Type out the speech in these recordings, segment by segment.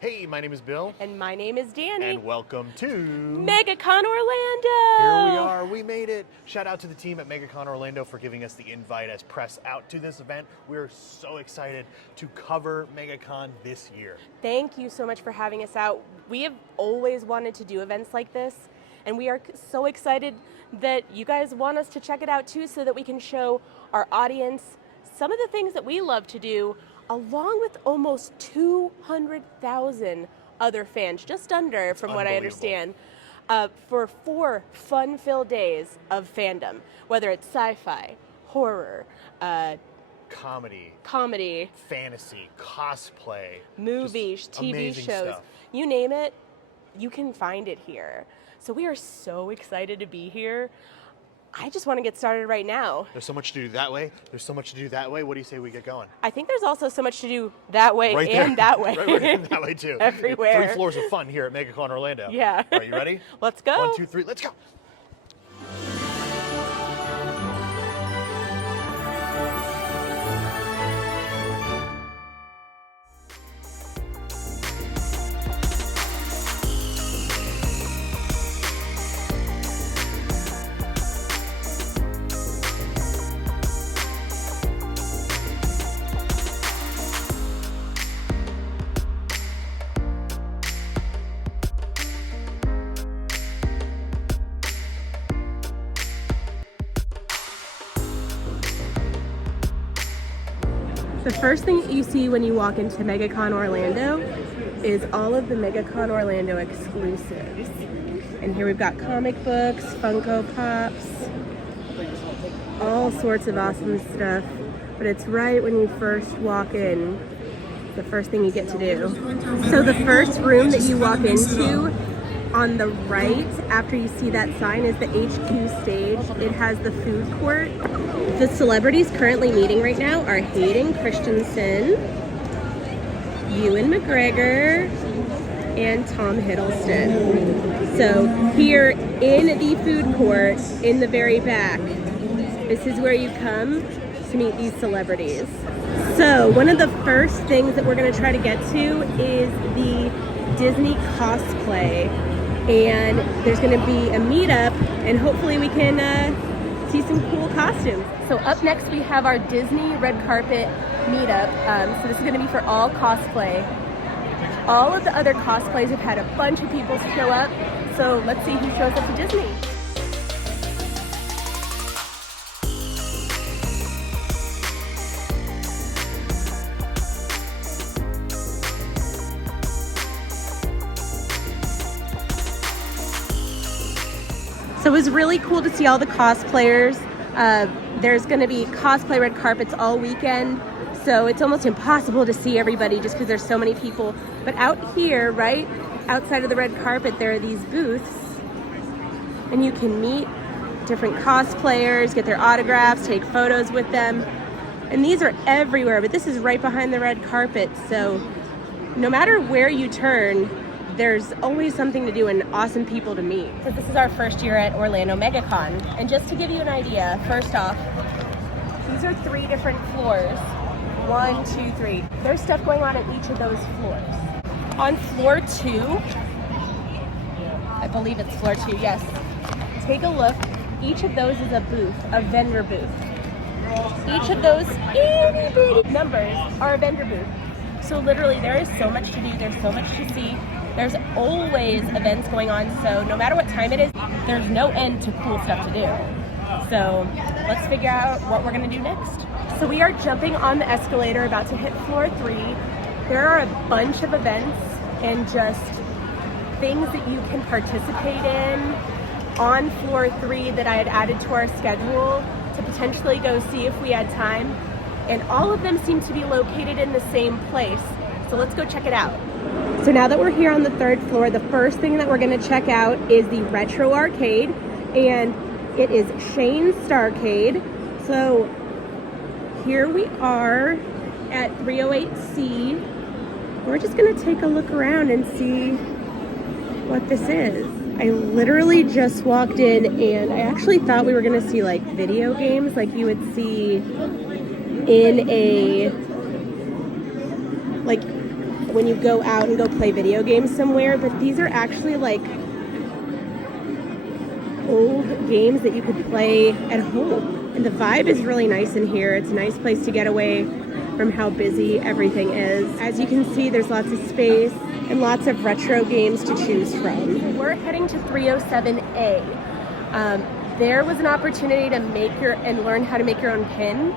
Hey, my name is Bill. And my name is Danny. And welcome to MegaCon Orlando! Here we are, we made it. Shout out to the team at MegaCon Orlando for giving us the invite as press out to this event. We're so excited to cover MegaCon this year. Thank you so much for having us out. We have always wanted to do events like this, and we are so excited that you guys want us to check it out too, so that we can show our audience some of the things that we love to do, along with almost 200,000 other fans, just under, from what I understand, for 4 fun-filled days of fandom, whether it's sci-fi, horror, comedy, fantasy, cosplay, movies, TV shows, stuff. You name it, you can find it here. So we are so excited to be here. I just want to get started right now. There's so much to do that way. There's so much to do that way. What do you say we get going? I think there's also so much to do that way right and that way. right, and that way too. Everywhere. 3 floors of fun here at MegaCon Orlando. Yeah. Are you ready? Let's go. 1, 2, 3, let's go. The first thing that you see when you walk into MegaCon Orlando is all of the MegaCon Orlando exclusives. And here we've got comic books, Funko Pops, all sorts of awesome stuff. But it's right when you first walk in, the first thing you get to do. So the first room that you walk into, on the right, after you see that sign, is the HQ stage. It has the food court. The celebrities currently meeting right now are Hayden Christensen, Ewan McGregor, and Tom Hiddleston. So here in the food court, in the very back, this is where you come to meet these celebrities. So one of the first things that we're going to try to get to is the Disney Cosplay. And there's going to be a meetup, and hopefully we can see some cool costumes. So up next we have our Disney red carpet meetup. So this is going to be for all cosplay. All of the other cosplays have had a bunch of people show up, so let's see who shows up to Disney. So it was really cool to see all the cosplayers. There's going to be cosplay red carpets all weekend, so it's almost impossible to see everybody just because there's so many people. But out here, right outside of the red carpet, there are these booths, and you can meet different cosplayers, get their autographs, take photos with them. And these are everywhere, but this is right behind the red carpet, so no matter where you turn, there's always something to do and awesome people to meet. So this is our first year at Orlando MegaCon. And just to give you an idea, first off, these are 3 different floors. 1, 2, 3. There's stuff going on at each of those floors. On floor 2, I believe it's floor 2, yes. Take a look. Each of those is a booth, a vendor booth. Each of those itty bitty numbers are a vendor booth. So literally there is so much to do, there's so much to see. There's always events going on, so no matter what time it is, there's no end to cool stuff to do. So let's figure out what we're going to do next. So we are jumping on the escalator, about to hit floor 3. There are a bunch of events and just things that you can participate in on floor 3 that I had added to our schedule to potentially go see if we had time. And all of them seem to be located in the same place. So let's go check it out. So now that we're here on the 3rd floor, the first thing that we're going to check out is the Retro Arcade, and it is Shane's Starcade. So here we are at 308C. We're just going to take a look around and see what this is. I literally just walked in, and I actually thought we were going to see like video games like you would see in a like when you go out and go play video games somewhere, but these are actually like old games that you could play at home. And the vibe is really nice in here. It's a nice place to get away from how busy everything is. As you can see, there's lots of space and lots of retro games to choose from. We're heading to 307A. There was an opportunity to learn how to make your own pin.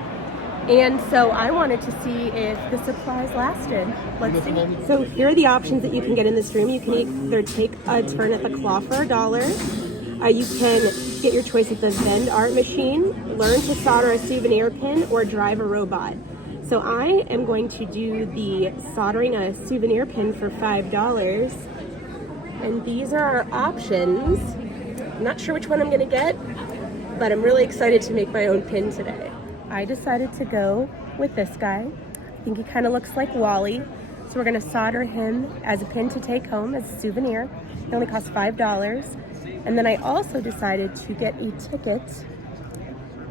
And so I wanted to see if the supplies lasted. Let's see. So here are the options that you can get in this room. You can either take a turn at the claw for $1. You can get your choice at the vend art machine, learn to solder a souvenir pin, or drive a robot. So I am going to do the soldering a souvenir pin for $5. And these are our options. I'm not sure which one I'm gonna get, but I'm really excited to make my own pin today. I decided to go with this guy. I think he kind of looks like Wally. So we're gonna solder him as a pin to take home as a souvenir. It only costs $5. And then I also decided to get a ticket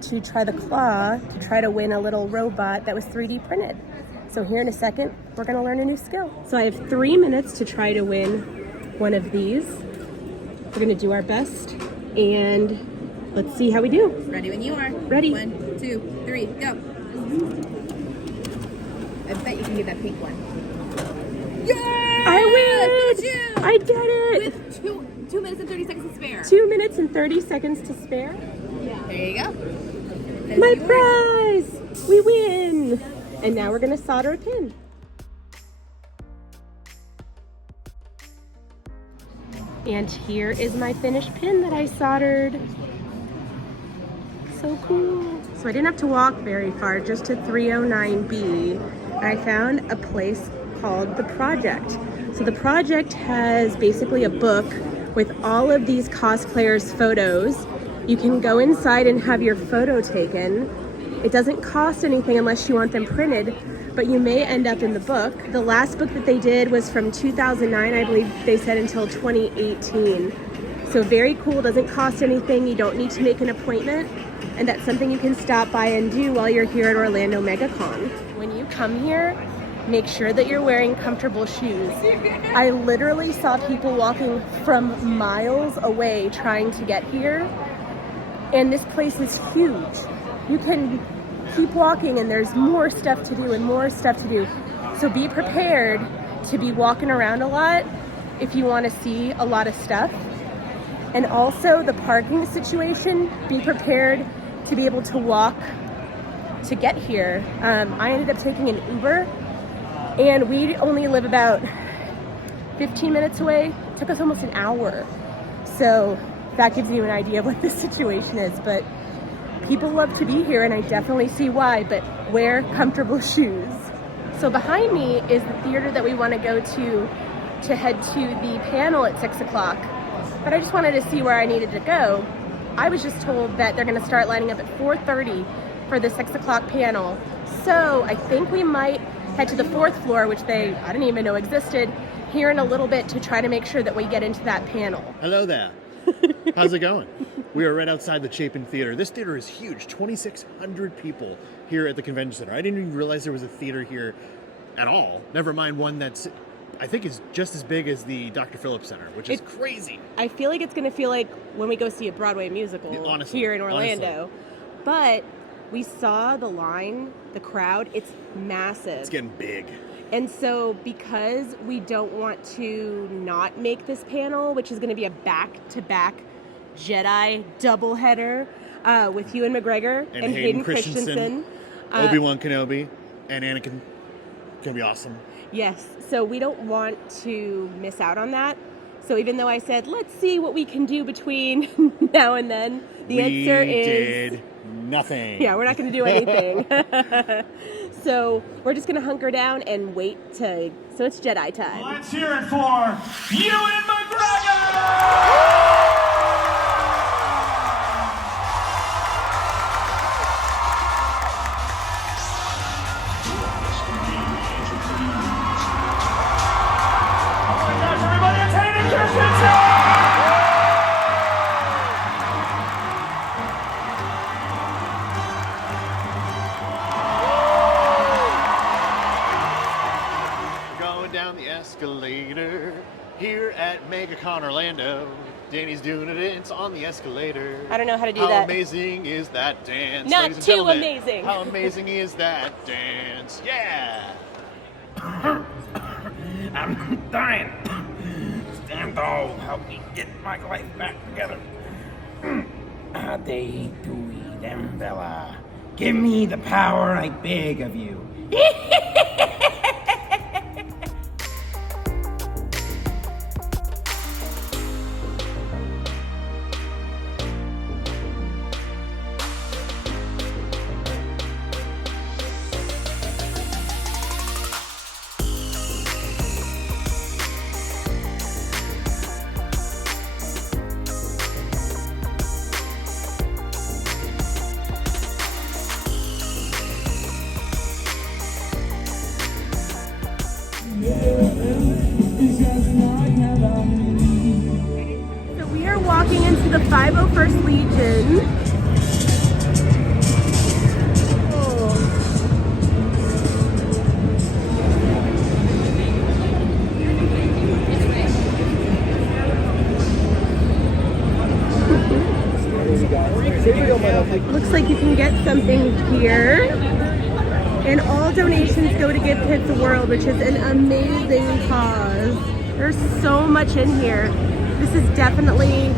to try the claw to try to win a little robot that was 3D printed. So here in a second, we're gonna learn a new skill. So I have 3 minutes to try to win one of these. We're gonna do our best and let's see how we do. Ready when you are. Ready. 1, 2, 3, go. I bet you can get that pink one. Yeah! I win! Look at you! I did it! With 2 minutes and 30 seconds to spare. 2 minutes and 30 seconds to spare. There you go. My prize! We win! And now we're gonna solder a pin. And here is my finished pin that I soldered. So cool. So I didn't have to walk very far, just to 309B. And I found a place called The Project. So The Project has basically a book with all of these cosplayers' photos. You can go inside and have your photo taken. It doesn't cost anything unless you want them printed, but you may end up in the book. The last book that they did was from 2009, I believe they said, until 2018. So very cool, doesn't cost anything. You don't need to make an appointment. And that's something you can stop by and do while you're here at Orlando MegaCon. When you come here, make sure that you're wearing comfortable shoes. I literally saw people walking from miles away trying to get here. And this place is huge. You can keep walking and there's more stuff to do and more stuff to do. So be prepared to be walking around a lot if you want to see a lot of stuff. And also the parking situation, be prepared to be able to walk to get here. I ended up taking an Uber and we only live about 15 minutes away. It took us almost an hour. So that gives you an idea of what this situation is, but people love to be here and I definitely see why, but wear comfortable shoes. So behind me is the theater that we want to go to head to the panel at 6 o'clock. But I just wanted to see where I needed to go. I was just told that they're going to start lining up at 4:30 for the 6 o'clock panel. So I think we might head to the 4th floor, which I didn't even know existed, here in a little bit to try to make sure that we get into that panel. Hello there. How's it going? We are right outside the Chapin Theater. This theater is huge, 2,600 people here at the convention center. I didn't even realize there was a theater here at all. Never mind one that's, I think, is just as big as the Dr. Phillips Center, which is crazy. I feel like it's going to feel like when we go see a Broadway musical here in Orlando. Honestly. But we saw the line, the crowd, it's massive. It's getting big. And so because we don't want to not make this panel, which is going to be a back-to-back Jedi doubleheader with Ewan McGregor and Hayden Christensen. Obi-Wan Kenobi and Anakin. It's going to be awesome. Yes. So we don't want to miss out on that. So even though I said, let's see what we can do between now and then, the answer is... We did nothing. Yeah, we're not going to do anything. So we're just going to hunker down and wait so it's Jedi time. Let's hear it for Ewan McGregor! later. Here at MegaCon Orlando, Danny's doing a dance on the escalator. I don't know how to do How that. amazing is that dance? Not ladies and too gentlemen? amazing. How amazing is that dance? Yeah! I'm dying. Stand tall, help me get my life back together. Ade Dewey Dembella. Give me the power, I beg of you. So we are walking into the 501st Legion. Looks like you can get something here. And all donations go to Give Kids the World, which is an amazing cause. There's so much in here. This is definitely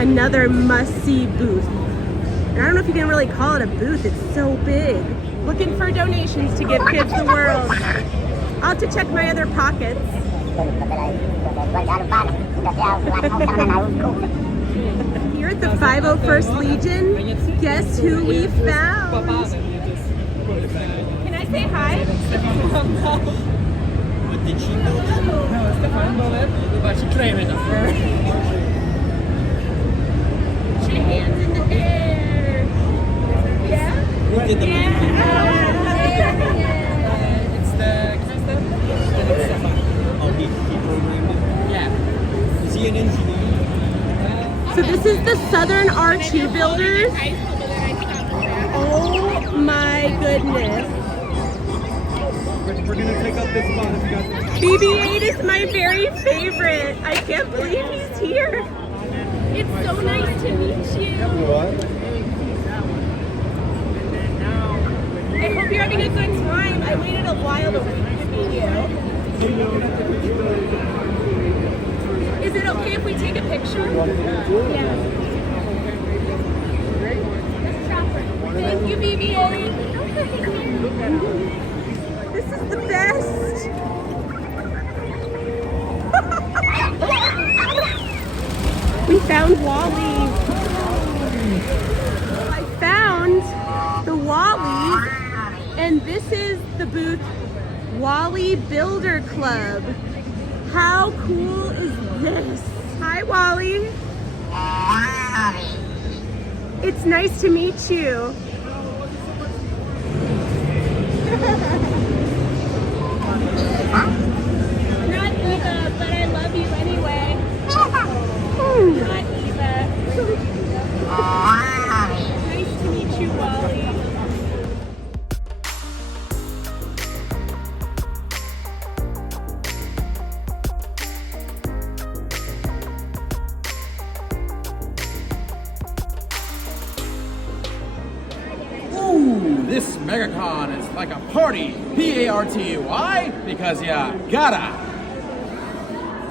another must-see booth. And I don't know if you can really call it a booth, it's so big. Looking for donations to Give Kids the World. I'll have to check my other pockets. Here at the 501st Legion, guess who we found? Can I say hi? What did she do? No, Stefan Bullet, but she claimed it first. Put your hands in the air. Yeah? Who did the It's the Kristen. And it's Stefan. Oh, he programmed it? Yeah. Is he an engineer? So this is the Southern R2 builders. Oh my goodness. We're gonna take up this spot if you guys. BB-8 is my very favorite. I can't believe he's here. It's so nice to meet you. I hope you're having a good time. I waited a while to meet you. Is it okay if we take a picture? Yeah. Thank you, BB-8. This is the best. We found Wally. I found the Wallies, and this is the booth Wally Builder Club. How cool is this? Hi, Wally. It's nice to meet you. Not Eva, but I love you anyway. Not Eva. Nice to meet you, Wally. Ooh, this MegaCon is like a party. P-A-R-T. Why? Because ya gotta.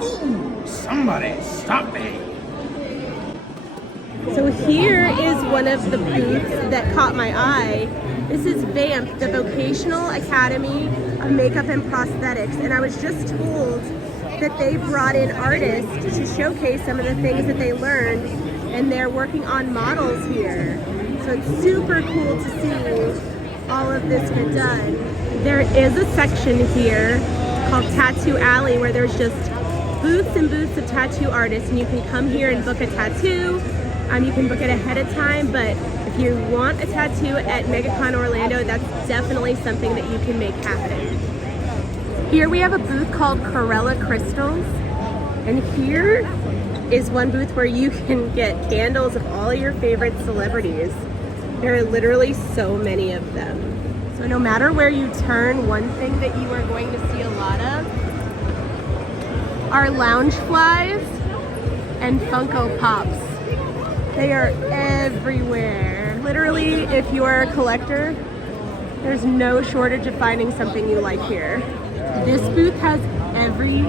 Ooh, somebody stop me. So here is one of the booths that caught my eye. This is VAMP, the Vocational Academy of Makeup and Prosthetics. And I was just told that they brought in artists to showcase some of the things that they learned, and they're working on models here. So it's super cool to see all of this get done. There is a section here called Tattoo Alley where there's just booths and booths of tattoo artists, and you can come here and book a tattoo. You can book it ahead of time, but if you want a tattoo at MegaCon Orlando, that's definitely something that you can make happen. Here we have a booth called Corella Crystals, and here is one booth where you can get candles of all your favorite celebrities. There are literally so many of them. So no matter where you turn, one thing that you are going to see a lot of are lounge flies and Funko Pops. They are everywhere. Literally, if you're a collector, there's no shortage of finding something you like here. This booth has every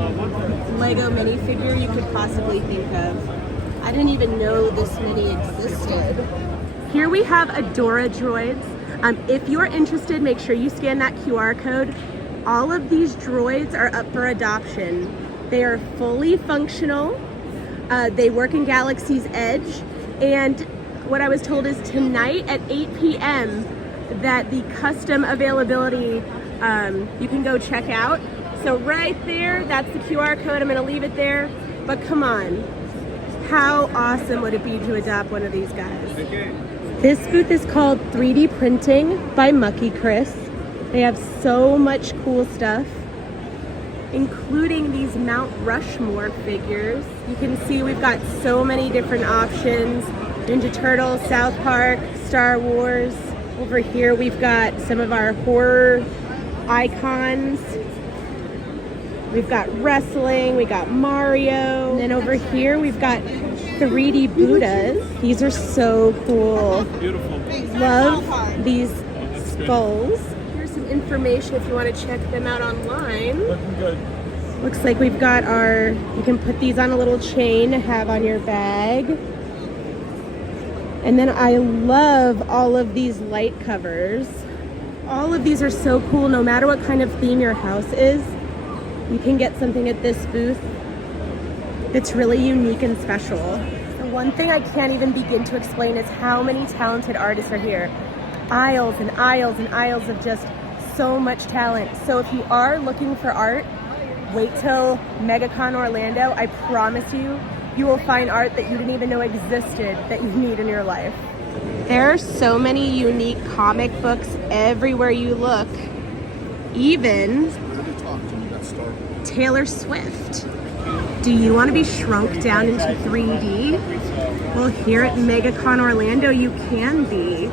Lego minifigure you could possibly think of. I didn't even know this many existed. Here we have Adora droids. If you're interested, make sure you scan that QR code. All of these droids are up for adoption. They are fully functional. They work in Galaxy's Edge. And what I was told is tonight at 8 p.m. that the custom availability you can go check out. So right there, that's the QR code. I'm gonna leave it there. But come on, how awesome would it be to adopt one of these guys? This booth is called 3D Printing by Mucky Chris. They have so much cool stuff, including these Mount Rushmore figures. You can see we've got so many different options. Ninja Turtles, South Park, Star Wars. Over here we've got some of our horror icons. We've got wrestling, we got Mario. And then over here we've got 3D Buddhas. These are so cool. Beautiful. Love these skulls. Here's some information if you want to check them out online. Looking good. Looks like we've got our, you can put these on a little chain to have on your bag. And then I love all of these light covers. All of these are so cool. No matter what kind of theme your house is, you can get something at this booth that's really unique and special. The one thing I can't even begin to explain is how many talented artists are here. Aisles and aisles and aisles of just so much talent. So if you are looking for art, wait till MegaCon Orlando. I promise you, you will find art that you didn't even know existed that you need in your life. There are so many unique comic books everywhere you look. Even Taylor Swift. Do you want to be shrunk down into 3D? Well, here at MegaCon Orlando, you can be.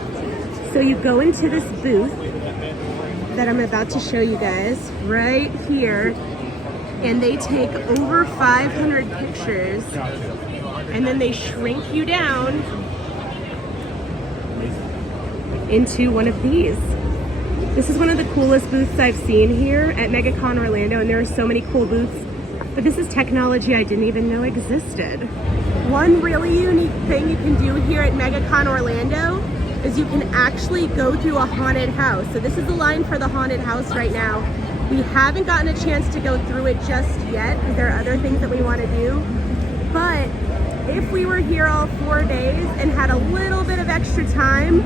So you go into this booth that I'm about to show you guys right here, and they take over 500 pictures, and then they shrink you down into one of these. This is one of the coolest booths I've seen here at MegaCon Orlando, and there are so many cool booths, but this is technology I didn't even know existed. One really unique thing you can do here at MegaCon Orlando is you can actually go through a haunted house. So this is the line for the haunted house right now. We haven't gotten a chance to go through it just yet because there are other things that we want to do. But if we were here all 4 days and had a little bit of extra time,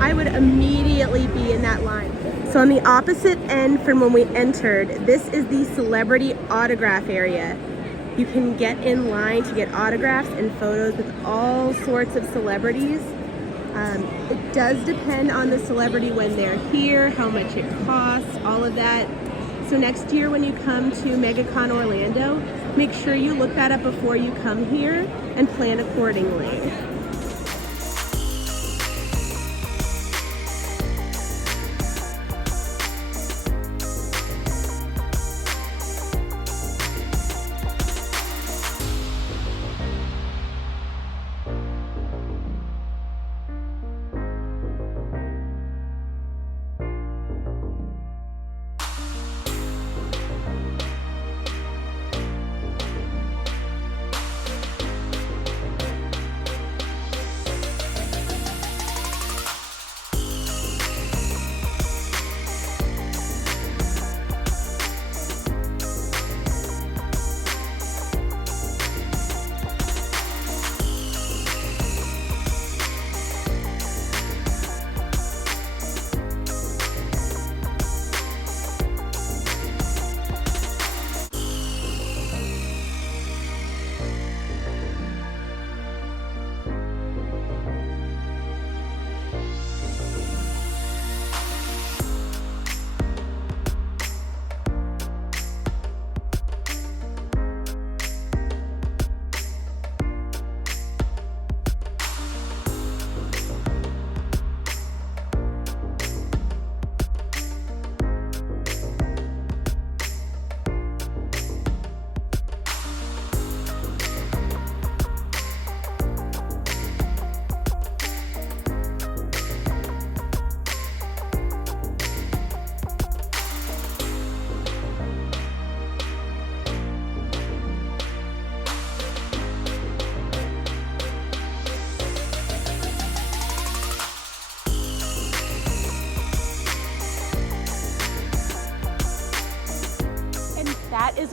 I would immediately be in that line. So on the opposite end from when we entered, this is the celebrity autograph area. You can get in line to get autographs and photos with all sorts of celebrities. It does depend on the celebrity when they're here, how much it costs, all of that. So next year when you come to MegaCon Orlando, make sure you look that up before you come here and plan accordingly.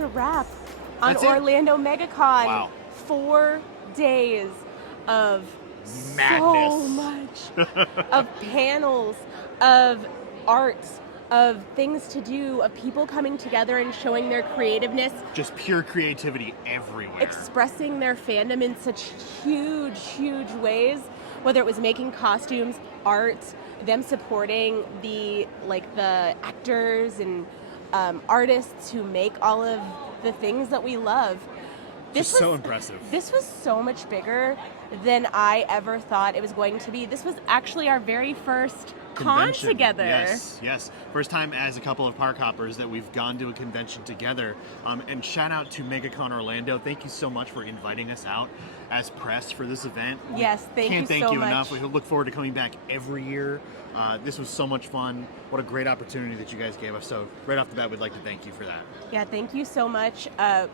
a wrap on That's it? Orlando MegaCon. Wow. 4 days of Madness. so much of panels, of art, of things to do, of people coming together and showing their creativeness, Just pure creativity everywhere. expressing their fandom in such huge, huge ways, whether it was making costumes, art, them supporting the actors and artists who make all of the things that we love. Just so impressive. This was so much bigger than I ever thought it was going to be. This was actually our very first con Convention. together. Yes. First time as a couple of park hoppers that we've gone to a convention together. And shout out to MegaCon Orlando. Thank you so much for inviting us out as press for this event. Yes, thank you Can't thank so you much. enough. We look forward to coming back every year. This was so much fun. What a great opportunity that you guys gave us. So right off the bat, we'd like to thank you for that. Yeah, thank you so much.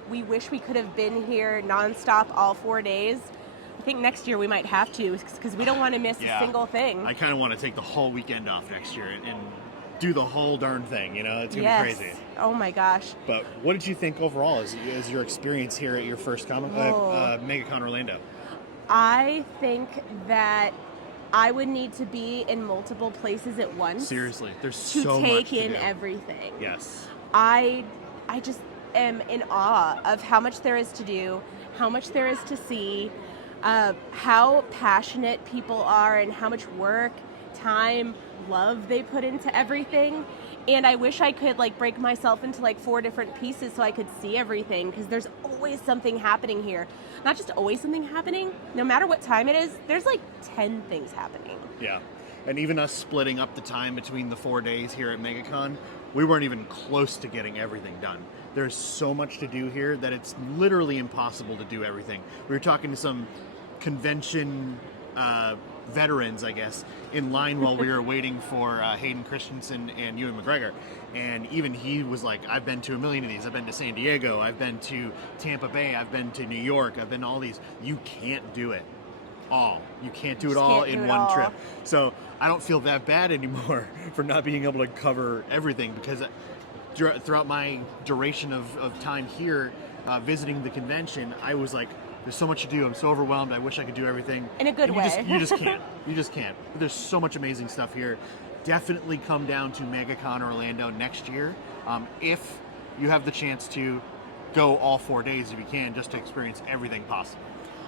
We wish we could have been here nonstop all 4 days. I think next year we might have to because we don't want to miss a single thing. I kind of want to take the whole weekend off next year and do the whole darn thing. You know, it's gonna be crazy. Oh my gosh. But what did you think overall as your experience here at your first MegaCon Orlando? I think that I would need to be in multiple places at once. Seriously, there's to so much take to in do. everything. Yes. I just am in awe of how much there is to do, how much there is to see, how passionate people are, and how much work, time, love they put into everything. And I wish I could break myself into 4 different pieces so I could see everything, because there's always something happening here. Not just always something happening, no matter what time it is, there's 10 things happening. Yeah. And even us splitting up the time between the 4 days here at MegaCon, we weren't even close to getting everything done. There's so much to do here that it's literally impossible to do everything. We were talking to some convention veterans, I guess, in line while we were waiting for Hayden Christensen and Ewan McGregor. And even he was like, I've been to a million of these. I've been to San Diego. I've been to Tampa Bay. I've been to New York. I've been to all these. You can't do it all. You can't do it all in one trip. So I don't feel that bad anymore for not being able to cover everything, because throughout my duration of time here visiting the convention, I was like, there's so much to do. I'm so overwhelmed. I wish I could do everything. In a good way. You just can't. You just can't. But there's so much amazing stuff here. Definitely come down to MegaCon Orlando next year. If you have the chance to go all 4 days, if you can, just to experience everything possible.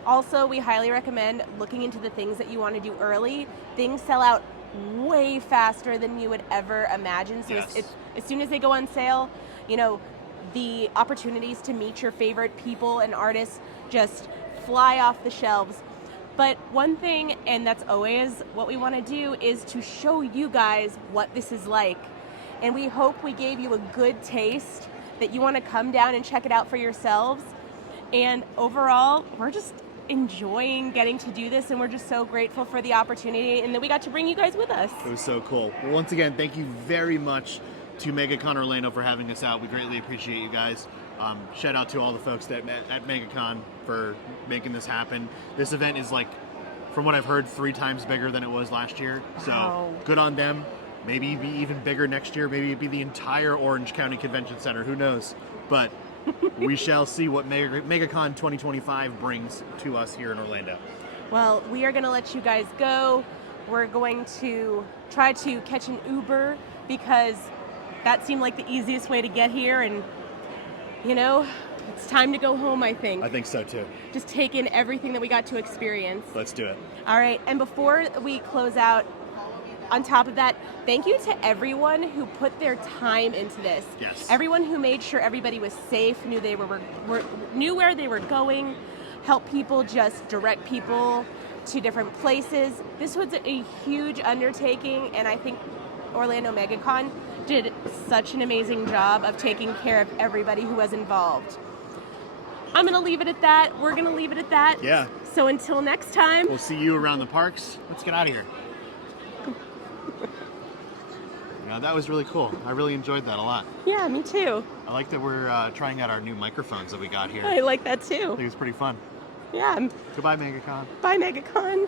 Also, we highly recommend looking into the things that you want to do early. Things sell out way faster than you would ever imagine. So as soon as they go on sale, the opportunities to meet your favorite people and artists just fly off the shelves. But one thing, and that's always what we want to do, is to show you guys what this is like. And we hope we gave you a good taste, that you want to come down and check it out for yourselves. And overall, we're just enjoying getting to do this, and we're just so grateful for the opportunity and that we got to bring you guys with us. It was so cool. Well, once again, thank you very much to MegaCon Orlando for having us out. We greatly appreciate you guys. Shout out to all the folks at MegaCon for making this happen. This event is, from what I've heard, 3 times bigger than it was last year. So good on them. Maybe be even bigger next year. Maybe it'd be the entire Orange County Convention Center. Who knows? But we shall see what MegaCon 2025 brings to us here in Orlando. Well, we are going to let you guys go. We're going to try to catch an Uber because that seemed like the easiest way to get here. And, it's time to go home, I think. I think so, too. Just take in everything that we got to experience. Let's do it. All right. And before we close out, on top of that, thank you to everyone who put their time into this. Yes. Everyone who made sure everybody was safe, knew they knew where they were going, helped people, just direct people to different places. This was a huge undertaking, and I think Orlando MegaCon did such an amazing job of taking care of everybody who was involved. I'm going to leave it at that. We're going to leave it at that. Yeah. So until next time. We'll see you around the parks. Let's get out of here. That was really cool. I really enjoyed that a lot. Yeah, me too. I like that we're trying out our new microphones that we got here. I like that too. I think it's pretty fun. Yeah. Goodbye, MegaCon. Bye, MegaCon.